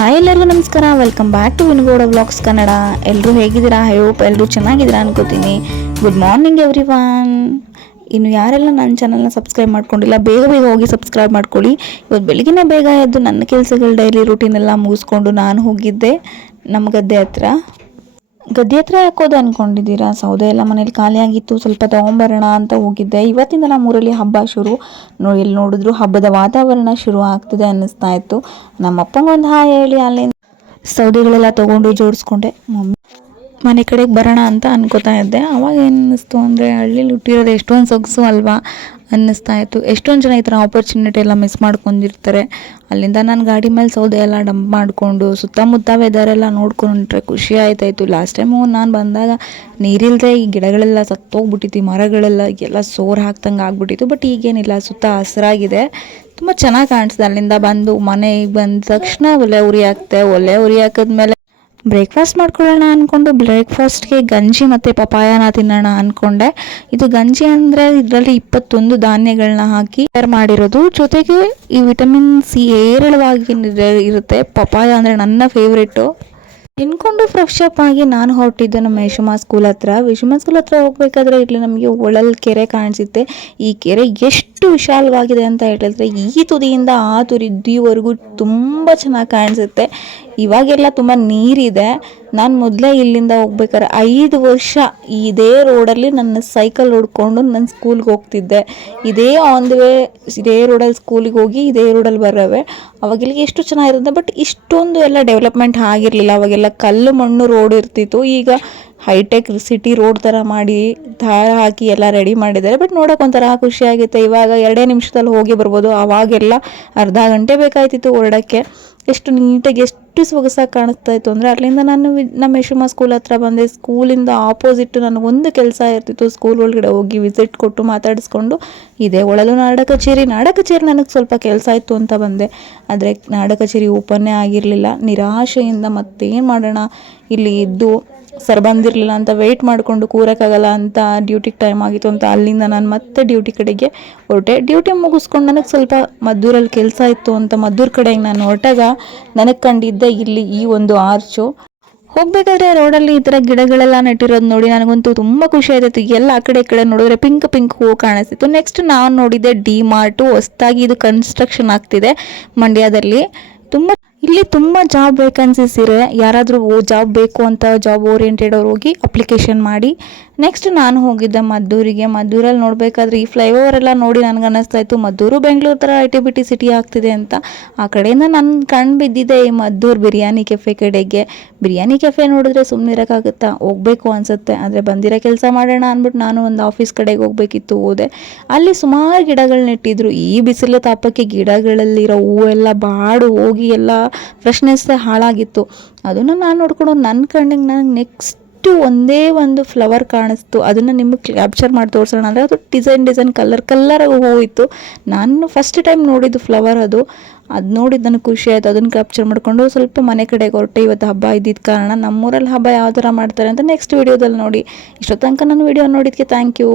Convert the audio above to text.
Hi ಎಲ್ಲರಿಗೂ ನಮಸ್ಕಾರ, welcome back to Vinu Gowda vlogs Kannada. ಎಲ್ಲರೂ ಹೇಗಿದ್ದೀರಾ? ಐ ಹೋಪ್ ಎಲ್ಲರೂ ಚೆನ್ನಾಗಿದ್ದೀರಾ ಅನ್ಕೋತೀನಿ. Good morning everyone. ಇನ್ನು ಯಾರೆಲ್ಲ ನನ್ನ ಚಾನಲ್ನ ಸಬ್ಸ್ಕ್ರೈಬ್ ಮಾಡ್ಕೊಂಡಿಲ್ಲ ಬೇಗ ಬೇಗ ಹೋಗಿ ಸಬ್ಸ್ಕ್ರೈಬ್ ಮಾಡ್ಕೊಳ್ಳಿ. ಇವತ್ತು ಬೆಳಗಿನ ಬೇಗ ಎದ್ದು ನನ್ನ ಕೆಲಸಗಳು ಡೈಲಿ ರೂಟೀನ್ ಎಲ್ಲ ಮುಗಿಸ್ಕೊಂಡು ನಾನು ಹೋಗಿದ್ದೆ ನಮ್ಮ ಗದ್ದೆ ಹತ್ರ ಹಾಕೋದು ಅಂದ್ಕೊಂಡಿದ್ದೀರಾ? ಸೌದೆ ಎಲ್ಲ ಮನೇಲಿ ಖಾಲಿಯಾಗಿತ್ತು, ಸ್ವಲ್ಪ ತೊಗೊಂಬರೋಣ ಅಂತ ಹೋಗಿದ್ದೆ. ಇವತ್ತಿಂದ ನಮ್ಮೂರಲ್ಲಿ ಹಬ್ಬ ಶುರು. ಎಲ್ಲಿ ನೋಡಿದ್ರು ಹಬ್ಬದ ವಾತಾವರಣ ಶುರು ಆಗ್ತಿದೆ ಅನ್ನಿಸ್ತಾ ಇತ್ತು. ನಮ್ಮಪ್ಪಂಗೊಂದು ಹಾಯ್ ಹೇಳಿ ಅಲ್ಲಿಂದ ಸೌದೆಗಳೆಲ್ಲ ತೊಗೊಂಡು ಜೋಡಿಸ್ಕೊಂಡೆ. ಮನೆ ಕಡೆಗೆ ಬರೋಣ ಅಂತ ಅನ್ಕೋತಾ ಇದ್ದೆ. ಅವಾಗ ಏನು ಅನ್ನಿಸ್ತು ಅಂದರೆ, ಹಳ್ಳಿಲಿ ಹುಟ್ಟಿರೋದು ಎಷ್ಟೊಂದು ಸೊಗಸು ಅಲ್ವಾ ಅನ್ನಿಸ್ತಾ ಇತ್ತು. ಎಷ್ಟೊಂದು ಜನ ಈ ಥರ ಆಪರ್ಚುನಿಟಿ ಎಲ್ಲ ಮಿಸ್ ಮಾಡ್ಕೊಂಡಿರ್ತಾರೆ. ಅಲ್ಲಿಂದ ನಾನು ಗಾಡಿ ಮೇಲೆ ಸೌದೆ ಎಲ್ಲ ಡಂಪ್ ಮಾಡಿಕೊಂಡು ಸುತ್ತಮುತ್ತ ವೆದರೆಲ್ಲ ನೋಡ್ಕೊಂಡ್ರೆ ಖುಷಿ ಆಯ್ತಾಯಿತ್ತು. ಲಾಸ್ಟ್ ಟೈಮು ನಾನು ಬಂದಾಗ ನೀರಿಲ್ಲದೆ ಈ ಗಿಡಗಳೆಲ್ಲ ಸತ್ತೋಗ್ಬಿಟ್ಟಿತ್ತು, ಮರಗಳೆಲ್ಲ ಎಲ್ಲ ಸೋರ್ ಹಾಕ್ದಂಗೆ ಆಗ್ಬಿಟ್ಟಿತ್ತು. ಬಟ್ ಈಗೇನಿಲ್ಲ, ಸುತ್ತ ಹಸಿರಾಗಿದೆ, ತುಂಬ ಚೆನ್ನಾಗಿ ಕಾಣಿಸ್ದೆ. ಅಲ್ಲಿಂದ ಬಂದು ಮನೆಗೆ ಬಂದ ತಕ್ಷಣ ಒಲೆ ಉರಿ ಹಾಕಿದ್ಮೇಲೆ ಬ್ರೇಕ್ಫಾಸ್ಟ್ ಮಾಡ್ಕೊಳ್ಳೋಣ ಅಂದ್ಕೊಂಡು ಬ್ರೇಕ್ಫಾಸ್ಟ್ಗೆ ಗಂಜಿ ಮತ್ತು ಪಪಾಯನ ತಿನ್ನೋಣ ಅಂದ್ಕೊಂಡೆ. ಇದು ಗಂಜಿ ಅಂದರೆ ಇದರಲ್ಲಿ 21 ಧಾನ್ಯಗಳನ್ನ ಹಾಕಿ ತಯಾರು ಮಾಡಿರೋದು. ಜೊತೆಗೆ ಈ ವಿಟಮಿನ್ ಸಿ ಹೇರಳವಾಗಿ ಇರುತ್ತೆ. ಪಪಾಯ ಅಂದರೆ ನನ್ನ ಫೇವ್ರೇಟು. ತಿನ್ಕೊಂಡು ಫ್ರೆಶ್ ಅಪ್ ಆಗಿ ನಾನು ಹೊರಟಿದ್ದೆ ನಮ್ಮ ಯಶುಮಾ ಸ್ಕೂಲ್ ಹತ್ರ ಹೋಗ್ಬೇಕಾದ್ರೆ ಇಲ್ಲಿ ನಮಗೆ ಒಳಲ್ ಕೆರೆ ಕಾಣಿಸುತ್ತೆ. ಈ ಕೆರೆ ಎಷ್ಟು ವಿಶಾಲವಾಗಿದೆ ಅಂತ ಹೇಳಿದ್ರೆ, ಈ ತುದಿಯಿಂದ ಆ ತುದಿವರೆಗೂ ತುಂಬ ಚೆನ್ನಾಗಿ ಕಾಣಿಸುತ್ತೆ. ಇವಾಗೆಲ್ಲ ತುಂಬ ನೀರಿದೆ. ನಾನು ಮೊದಲೇ ಇಲ್ಲಿಂದ ಹೋಗ್ಬೇಕಾದ್ರೆ 5 ವರ್ಷ ಇದೇ ರೋಡಲ್ಲಿ ನನ್ನ ಸೈಕಲ್ ಹೊಡ್ಕೊಂಡು ನನ್ನ ಸ್ಕೂಲ್ಗೆ ಹೋಗ್ತಿದ್ದೆ. ಇದೇ ಆನ್ ದಿ ವೇ, ಇದೇ ರೋಡಲ್ಲಿ ಸ್ಕೂಲಿಗೆ ಹೋಗಿ ಇದೇ ರೋಡಲ್ಲಿ ಬರೋವೆ. ಅವಾಗೆಲ್ಲ ಎಷ್ಟು ಚೆನ್ನಾಗಿರುತ್ತೆ. ಬಟ್ ಇಷ್ಟೊಂದು ಎಲ್ಲ ಡೆವಲಪ್ಮೆಂಟ್ ಆಗಿರಲಿಲ್ಲ. ಅವಾಗೆಲ್ಲ ಕಲ್ಲು ಮಣ್ಣು ರೋಡ್ ಇರ್ತಿತ್ತು. ಈಗ ಹೈಟೆಕ್ ಸಿಟಿ ರೋಡ್ ಥರ ಮಾಡಿ ದಾರ ಹಾಕಿ ಎಲ್ಲ ರೆಡಿ ಮಾಡಿದ್ದಾರೆ. ಬಟ್ ನೋಡೋಕೆ ಒಂಥರ ಖುಷಿಯಾಗುತ್ತೆ. ಇವಾಗ 2 ನಿಮಿಷದಲ್ಲಿ ಹೋಗಿ ಬರ್ಬೋದು. ಆವಾಗೆಲ್ಲ ಅರ್ಧ ಗಂಟೆ ಬೇಕಾಯ್ತಿತ್ತು ಹೊರಡೋಕ್ಕೆ. ಎಷ್ಟು ನೀಟಾಗಿ ಎಷ್ಟು ಸೊಗಸಾಗಿ ಕಾಣಿಸ್ತಾ ಇತ್ತು ಅಂದರೆ, ಅಲ್ಲಿಂದ ನಾನು ನಮ್ಮ ಯಶುಮಾ ಸ್ಕೂಲ್ ಹತ್ರ ಬಂದೆ. ಸ್ಕೂಲಿಂದ ಆಪೋಸಿಟ್ ನನಗೊಂದು ಕೆಲಸ ಇರ್ತಿತ್ತು. ಸ್ಕೂಲ್ ಒಳಗಡೆ ಹೋಗಿ ವಿಸಿಟ್ ಕೊಟ್ಟು ಮಾತಾಡಿಸ್ಕೊಂಡು ಇದೇ ಒಳಲು ನಾಡ ಕಚೇರಿ ನನಗೆ ಸ್ವಲ್ಪ ಕೆಲಸ ಇತ್ತು ಅಂತ ಬಂದೆ. ಆದರೆ ನಾಡ ಕಚೇರಿ ಓಪನ್ನೇ ಆಗಿರಲಿಲ್ಲ. ನಿರಾಶೆಯಿಂದ ಮತ್ತೇನು ಮಾಡೋಣ, ಇಲ್ಲಿ ಇದ್ದು ಸರ್ ಬಂದಿರಲಿಲ್ಲ ಅಂತ ವೆಯ್ಟ್ ಮಾಡಿಕೊಂಡು ಕೂರೋಕ್ಕಾಗಲ್ಲ ಅಂತ ಡ್ಯೂಟಿಗೆ ಟೈಮ್ ಆಗಿತ್ತು ಅಂತ ಅಲ್ಲಿಂದ ನಾನು ಮತ್ತೆ ಡ್ಯೂಟಿ ಕಡೆಗೆ ಹೊರಟೆ. ಡ್ಯೂಟಿ ಮುಗಿಸ್ಕೊಂಡು ನನಗೆ ಸ್ವಲ್ಪ ಮದ್ದೂರಲ್ಲಿ ಕೆಲಸ ಇತ್ತು ಅಂತ ಮದ್ದೂರು ಕಡೆಗೆ ನಾನು ಹೊರಟಾಗ ನನಗೆ ಕಂಡಿದ್ದೆ ಇಲ್ಲಿ ಈ ಒಂದು ಆರ್ಚು. ಹೋಗ್ಬೇಕಾದ್ರೆ ರೋಡಲ್ಲಿ ಈ ಥರ ಗಿಡಗಳೆಲ್ಲ ನೆಟ್ಟಿರೋದು ನೋಡಿ ನನಗಂತೂ ತುಂಬ ಖುಷಿ ಆಯ್ತು. ಎಲ್ಲ ಆ ಕಡೆ ಈ ಕಡೆ ನೋಡಿದ್ರೆ ಪಿಂಕ್ ಹೂವು ಕಾಣಿಸ್ತಿತ್ತು. ನೆಕ್ಸ್ಟ್ ನಾನು ನೋಡಿದ್ದೆ ಡಿ ಮಾರ್ಟು. ಹೊಸದಾಗಿ ಇದು ಕನ್ಸ್ಟ್ರಕ್ಷನ್ ಆಗ್ತಿದೆ ಮಂಡ್ಯದಲ್ಲಿ. ಇಲ್ಲಿ ತುಂಬ ಜಾಬ್ ವೇಕೆನ್ಸೀಸ್ ಇದೆ. ಯಾರಾದರೂ ಜಾಬ್ ಬೇಕು ಅಂತ ಜಾಬ್ ಓರಿಯೆಂಟೆಡ್ ಅವ್ರು ಹೋಗಿ ಅಪ್ಲಿಕೇಶನ್ ಮಾಡಿ. ನೆಕ್ಸ್ಟ್ ನಾನು ಹೋಗಿದ್ದೆ ಮದ್ದೂರಲ್ಲಿ ನೋಡಬೇಕಾದ್ರೆ ಈ ಫ್ಲೈಓವರ್ ಎಲ್ಲ ನೋಡಿ ನನಗೆ ಅನ್ನಿಸ್ತಾ ಇತ್ತು ಮದ್ದೂರು ಬೆಂಗಳೂರು ಥರ ITBT ಸಿಟಿ ಆಗ್ತಿದೆ ಅಂತ. ಆ ಕಡೆಯಿಂದ ನನ್ನ ಕಣ್ಣು ಬಿದ್ದಿದೆ ಈ ಮದ್ದೂರು ಬಿರಿಯಾನಿ ಕೆಫೆ ಕಡೆಗೆ. ಬಿರಿಯಾನಿ ಕೆಫೆ ನೋಡಿದ್ರೆ ಸುಮ್ಮನೆ ಇರೋಕ್ಕಾಗುತ್ತಾ, ಹೋಗಬೇಕು ಅನಿಸುತ್ತೆ. ಆದರೆ ಬಂದಿರೋ ಕೆಲಸ ಮಾಡೋಣ ಅಂದ್ಬಿಟ್ಟು ನಾನು ಒಂದು ಆಫೀಸ್ ಕಡೆಗೆ ಹೋಗಬೇಕಿತ್ತು, ಹೋದೆ. ಅಲ್ಲಿ ಸುಮಾರು ಗಿಡಗಳು ನೆಟ್ಟಿದ್ರು. ಈ ಬಿಸಿಲು ತಾಪಕ್ಕೆ ಗಿಡಗಳಲ್ಲಿರೋ ಹೂವೆಲ್ಲ ಬಾಡು ಹೋಗಿ ಎಲ್ಲ ಫ್ರೆಶ್ನೆಸ್ಸೇ ಹಾಳಾಗಿತ್ತು. ಅದನ್ನು ನಾನು ನೋಡ್ಕೊಂಡು ನನ್ನ ಕಣ್ಣಿಗೆ ನನಗೆ ನೆಕ್ಸ್ಟ್ ಒಂದೇ ಒಂದು ಫ್ಲವರ್ ಕಾಣಿಸ್ತು. ಅದನ್ನು ನಿಮಗೆ ಕ್ಯಾಪ್ಚರ್ ಮಾಡಿ ತೋರಿಸೋಣ ಅಂದರೆ, ಅದು ಡಿಸೈನ್ ಕಲರಾಗಿ ಹೋಯಿತು. ನಾನು ಫಸ್ಟ್ ಟೈಮ್ ನೋಡಿದ್ದು ಫ್ಲವರ್ ಅದು ನೋಡಿದ್ದು ನನಗೆ ಖುಷಿ ಆಯಿತು. ಅದನ್ನು ಕ್ಯಾಪ್ಚರ್ ಮಾಡಿಕೊಂಡು ಸ್ವಲ್ಪ ಮನೆ ಕಡೆಗೆ ಹೊರಟೆ. ಇವತ್ತು ಹಬ್ಬ ಇದ್ದಿದ್ದ ಕಾರಣ ನಮ್ಮೂರಲ್ಲಿ ಹಬ್ಬ ಯಾವ ಥರ ಮಾಡ್ತಾರೆ ಅಂತ ನೆಕ್ಸ್ಟ್ ವೀಡಿಯೋದಲ್ಲಿ ನೋಡಿ. ಇಷ್ಟೊತ್ತು ತನಕ ನನ್ನ ವೀಡಿಯೋ ನೋಡಿದ್ದಕ್ಕೆ ಥ್ಯಾಂಕ್ ಯು.